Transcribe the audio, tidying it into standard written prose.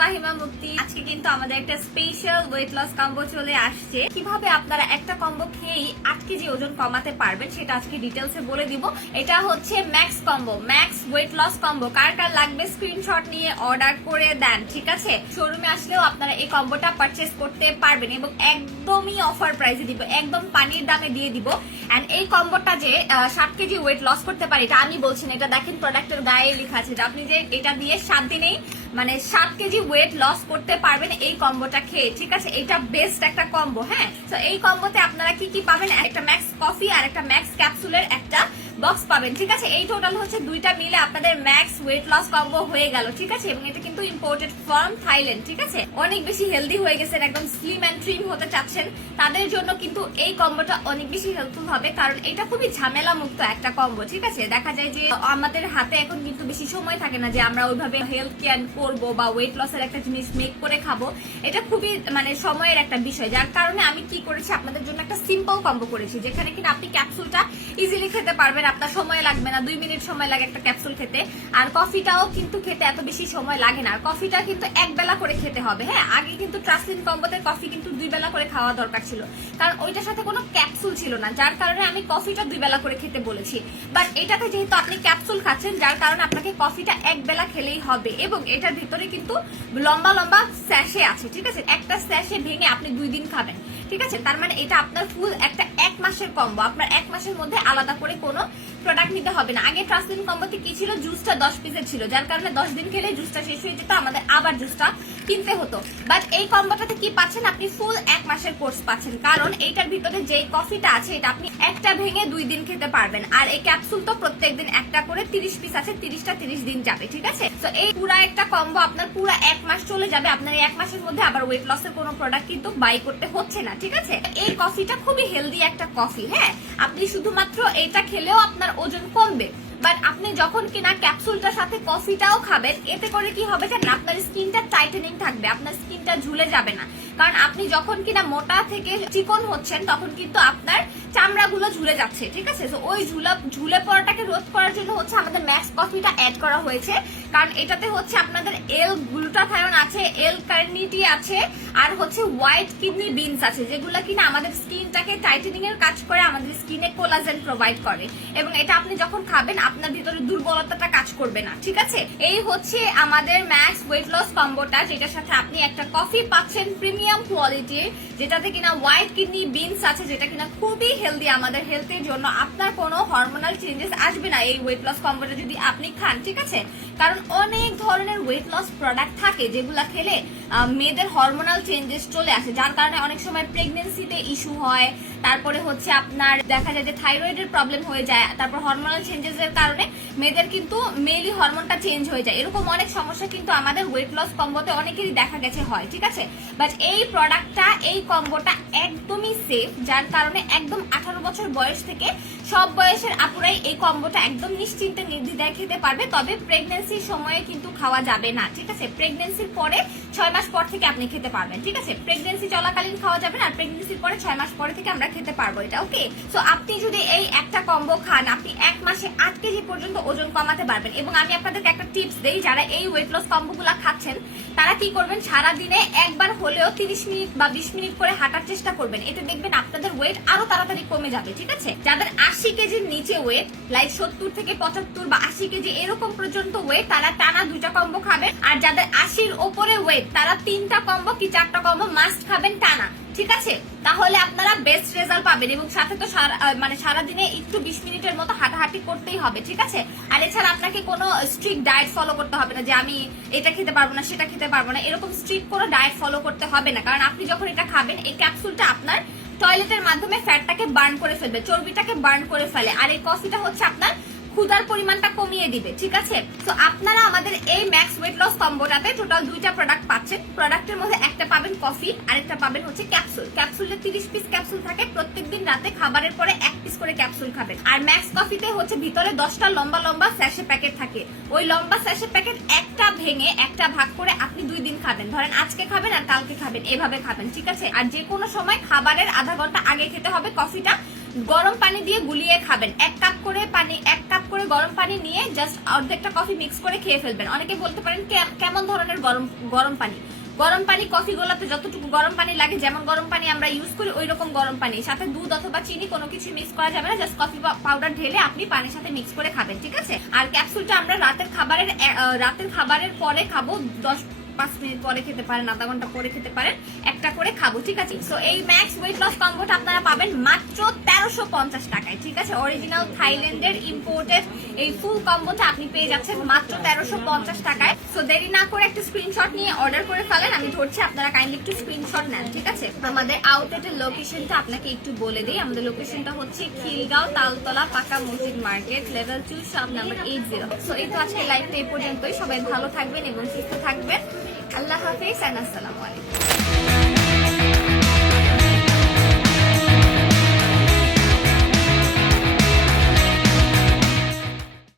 ফাহিমা মুফতি। আজকে কিন্তু আমাদের একটা স্পেশাল ওয়েট লস কম্বো চলে আসছে। কিভাবে আপনারা একটা কম্বো খেয়েই 8 কেজি ওজন কমাতে পারবেন সেটা আজকে ডিটেলসে বলে দিব। এটা হচ্ছে max combo, max weight loss combo. কার কার লাগবে স্ক্রিনশট নিয়ে অর্ডার করে দেন, ঠিক আছে? শোরুমে আসলেও আপনারা এই কম্বোটা পারচেজ করতে পারবেন এবং একদমই অফার প্রাইসে দিব, একদম পানির দামে দিয়ে দিব। এন্ড এই কম্বোটা যে 7 কেজি ওয়েট লস করতে পারি এটা আমি বলছি না, এটা দেখেন প্রোডাক্টের গায়ে লেখা আছে যে আপনি যে এটা দিয়ে 7 দিনেই মানে 7 কেজি ওয়েট লস করতে পারবেন এই কম্বোটা খেয়ে, ঠিক আছে? এটা বেস্ট একটা কম্বো। হ্যাঁ, তো এই কম্বোতে আপনারা কি কি পাবেন? একটা ম্যাক্স কফি আর একটা ম্যাক্স ক্যাপসুলের একটা বক্স পাবেন, ঠিক আছে? এই টোটাল হচ্ছে দুইটা মিলে আপনাদের ম্যাক্স ওয়েট লস কম্বো হয়ে গেল, ঠিক আছে? এবং এটা কিন্তু ইম্পোর্টেড ফ্রম থাইল্যান্ড, ঠিক আছে? অনেক বেশি হেলদি হয়ে গেছেন, একদম স্লিম এন্ড ট্রিম হতে চাচ্ছেন, তাদের জন্য কিন্তু এই কম্বোটা অনেক বেশি হেল্পফুল হবে, কারণ এটা খুবই ঝামেলা মুক্ত একটা কম্বো, ঠিক আছে? দেখা যায় যে আমাদের হাতে এখন কিন্তু বেশি সময় থাকে না যে আমরা ওইভাবে হেলথ কেয়ার করবো বা ওয়েট লসের একটা জিনিস মেক করে খাবো। এটা খুবই মানে সময়ের একটা বিষয়, যার কারণে আমি কি করেছি আপনাদের জন্য একটা সিম্পল কম্বো করেছি, যেখানে কিনা আপনি ক্যাপসুলটা ইজিলি খেতে পারবেন, আপনার সময় লাগবে না, 2 মিনিট সময় লাগে একটা ক্যাপসুল খেতে। আর কফিটাও কিন্তু খেতে এত বেশি সময় লাগে না, আর কফিটা কিন্তু এক বেলা করে খেতে হবে। হ্যাঁ, আগে কিন্তু ট্রাসলিন কম্বোতে কফি কিন্তু 2 বেলা করে খাওয়া দরকার ছিল, কারণ ওইটার সাথে কোনো ক্যাপসুল ছিল না, যার কারণে আমি কফিটা 2 বেলা করে খেতে বলেছি। বাট এটাতে যেহেতু আপনি ক্যাপসুল খাচ্ছেন, যার কারণে আপনাকে কফিটা এক বেলা খেলেই হবে। এবং এটার ভিতরে কিন্তু লম্বা লম্বা স্যাশে আছে, ঠিক আছে? একটা স্যাশে ভেঙে আপনি 2 দিন খাবেন, ঠিক আছে? তার মানে এটা আপনার ফুল একটা 1 মাসের কম্বো। আপনার 1 মাসের মধ্যে আলাদা করে কোনো প্রোডাক্ট নিতে হবে না। আগে ট্রাসলিন কম্বোতে কি ছিল, জুসটা 10 পিসের ছিল, যার কারণে 10 দিন খেলে জুসটা শেষ হয়ে যেত, আমাদের আবার জুসটা কিনতে হতো। বাট এই কম্বোটাতে কি পাচ্ছেন, আপনি ফুল 1 মাসের কোর্স পাচ্ছেন, কারণ এইটার ভিতরে যে কফিটা আছে এটা আপনি একটা ভেঙে 2 দিন খেতে পারবেন। আর এই ক্যাপসুল তো প্রত্যেকদিন একটা করে 30 পিস আছে, 30টা 30 দিন যাবে, ঠিক আছে? তো এই পুরো একটা কম্বো আপনার পুরো 1 মাস চলে যাবে। আপনার এই 1 মাসের মধ্যে আবার ওয়েট লসের কোনো প্রোডাক্ট কিন্তু বাই করতে হচ্ছে না, ঠিক আছে? এই কফিটা খুবই হেলদি একটা কফি। হ্যাঁ, আপনি শুধুমাত্র এটা খেলেও আপনার ওজন কমবে, বাট আপনি যখন কিনা ক্যাপসুলটার সাথে কফিটাও খাবেন, এতে করে কি হবে জানেন, আপনার স্কিনটা টাইটেনিং থাকবে, আপনার স্কিনটা ঝুলে যাবে না। কারণ আপনি যখন কিনা মোটা থেকে চিকন হচ্ছেন তখন কিন্তু আপনার চামড়াগুলো ঝুলে যাচ্ছে, ঠিক আছে? তো ওই ঝুলে পড়াটাকে রোধ করার জন্য হচ্ছে আমাদের ম্যাক্স কফিটা অ্যাড করা হয়েছে, কারণ এটাতে হচ্ছে আপনাদের এল গ্লুটাথায়োন আছে, এল কার্নিটি আছে, আর হচ্ছে হোয়াইট কিডনি বিনস আছে, যেগুলো কিনা আমাদের স্কিনটাকে টাইটেনিং এর কাজ করে, আমাদের স্কিনে কোলাজেন প্রোভাইড করে। এবং এটা আপনি যখন খাবেন আপনার ভিতরে দুর্বলতাটা কাজ করবে না, ঠিক আছে? এই হচ্ছে আমাদের ম্যাক্স ওয়েট লস কম্বোটা, যেটার সাথে আপনি একটা কফি পাচ্ছেন প্রিমিয়াম কোয়ালিটির, যেটাতে কিনা হোয়াইট কিডনি বিনস আছে, যেটা কিনা খুবই হেলদি আমাদের হেলথের জন্য। আপনার কোনো হরমোনাল চেঞ্জেস আসবে না এই ওয়েট লস কম্বোটা যদি আপনি খান, ঠিক আছে? কারণ অনেক ধরনের ওয়েট লস প্রোডাক্ট থাকে যেগুলা খেলে মেয়েদের হরমোনাল চেঞ্জেস চলে আসে, যার কারণে অনেক সময় প্রেগনেন্সিতে ইস্যু হয়, তারপরে হচ্ছে আপনার দেখা যায় যে থাইরয়েডের প্রবলেম হয়ে যায়, তারপর হরমোনাল চেঞ্জেস এর কারণে মেয়েদের কিন্তু মেলি হরমোনটা চেঞ্জ হয়ে যায়। এরকম অনেক সমস্যা কিন্তু আমাদের ওয়েট লস কম্বোতে অনেকেরই দেখা গেছে হয়, ঠিক আছে? বাট এই প্রোডাক্টটা, এই কম্বোটা একদমই সেফ, যার কারণে একদম 18 বছর বয়স থেকে সব বয়সের আপুরাই এই কম্বোটা একদম নিশ্চিন্তে নির্দ্বিধায় খেতে পারবে। তবে প্রেগনেন্সির সময়ে কিন্তু খাওয়া যাবে না, ঠিক আছে? প্রেগনেন্সির পরে 6 মাস পর থেকে আপনি খেতে পারবেন, ঠিক আছে? প্রেগনেন্সি চলাকালীন খাওয়া যাবে না, আর প্রেগনেন্সির পরে 6 মাস পরে থেকে আমরা খেতে পারবো এটা, ওকে? সো আপনি যদি এই একটা কম্বো খান, আপনি 1 মাসে 8 কেজি পর্যন্ত ওজন কমাতে পারবেন। এবং আমি আপনাদেরকে একটা টিপস দেই, যারা এই ওয়েট লস কম্বোগুলো খাচ্ছেন তারা কি করবেন, সারা দিনে একবার হলেও 30 মিনিট বা 20 মিনিট করে হাঁটার চেষ্টা করবেন। এতে দেখবেন আপনাদের ওয়েট আরো তাড়াতাড়ি কমে যাবে, ঠিক আছে? যাদের 80 কেজির নিচে ওয়েট, লাইক 70 থেকে 75 বা 80 কেজি এরকম পর্যন্ত ওয়েট, তারা টানা 2টা কম্বো খাবেন। আর যাদের 80-র উপরে ওয়েট, তারা 3টা কম্বো কি 4টা কম্বো মাস্ট খাবেন টানা, ঠিক আছে? তাহলে আপনারা বেস্ট রেজাল্ট পাবেন। এবং সাথে তো সারাদিনে একটু 20 মিনিটের মতো হাঁটাহাঁটি করতেই হবে, ঠিক আছে? আর এছাড়া আপনাকে কোনো স্ট্রিক্ট ডায়েট ফলো করতে হবে না যে আমি এটা খেতে পারবো না, সেটা খেতে পারবো না, এরকম স্ট্রিক্ট কোনো ডায়েট ফলো করতে হবে না। কারণ আপনি যখন এটা খাবেন, এই ক্যাপসুলটা আপনার টয়লেটের মাধ্যমে ফ্যাটটাকে বার্ন করে ফেলবে, চর্বিটাকে বার্ন করে ফেলে। আর এই কফিটা হচ্ছে আপনার ক্ষুধার পরিমাণটা কমিয়ে দিবে, ঠিক আছে? তো আপনারা আমাদের এই ম্যাক্স ওয়েট লস কম্বোটাতে টোটাল 2টা প্রোডাক্ট পাচ্ছেন। প্রোডাক্টের মধ্যে একটা পাবেন কফি, আরেকটা পাবেন হচ্ছে ক্যাপসুল। ক্যাপসুলে 30 পিস ক্যাপসুল থাকে, প্রত্যেকদিন রাতে খাবারের পরে 1 পিস করে ক্যাপসুল খাবেন। আর ম্যাক্স কফিতে হচ্ছে ভিতরে 10টা লম্বা লম্বা স্যাশে প্যাকেট থাকে। ওই লম্বা স্যাশে প্যাকেট একটা ভেঙে একটা ভাগ করে আপনি 2 দিন খাবেন। ধরেন আজকে খাবেন আর কালকে খাবেন, এভাবে খাবেন, ঠিক আছে? আর যে কোনো সময় খাবারের আধা ঘন্টা আগে খেতে হবে কফিটা, গরম পানি দিয়ে গুলিয়ে খাবেন। 1 কাপ করে গরম পানি নিয়ে জাস্ট অর্ধেকটা কফি মিক্স করে খেয়ে ফেলবেন। অনেকে বলতে পারেন কেমন ধরনের গরম পানি কফি গোলাতে যতটুকু গরম পানি লাগে, যেমন গরম পানি আমরা ইউজ করি ওই রকম গরম পানি, সাথে দুধ অথবা চিনি কোনো কিছু মিক্স করা যাবে না, জাস্ট কফি পাউডার ঢেলে আপনি পানির সাথে মিক্স করে খাবেন, ঠিক আছে? আর ক্যাপসুলটা আমরা রাতের খাবারের পরে খাবো, 5 মিনিট পরে খেতে পারেন, আধা ঘন্টা পরে খেতে পারেন, একটা করে খাবো, ঠিক আছে? সো এই ম্যাক্স ওয়েট লস কম্বোটা আপনারা পাবেন মাত্র 1350 টাকায়, ঠিক আছে? অরিজিনাল থাইল্যান্ডের ইম্পোর্টেড এই ফুল কম্বোটা আপনি পেয়ে যাচ্ছেন মাত্র 1350 টাকায়। সো দেরি না করে একটা স্ক্রিনশট নিয়ে অর্ডার করে ফেলেন। আমি ধরছি, আপনারা কাইন্ডলি একটু স্ক্রিনশট নেন, ঠিক আছে? আমাদের আউটলেটের লোকেশনটা আপনাকে একটু বলে দিই। আমাদের লোকেশনটা হচ্ছে খিলগাঁও, তালতলা, পাকা মসজিদ market, level 2, shop number 80। So এই তো আজকে লাইভটা এই পর্যন্তই। সবাই ভালো থাকবেন এবং সুস্থ থাকবেন। আল্লাহ হাফেজ, আসসালামু আলাইকুম।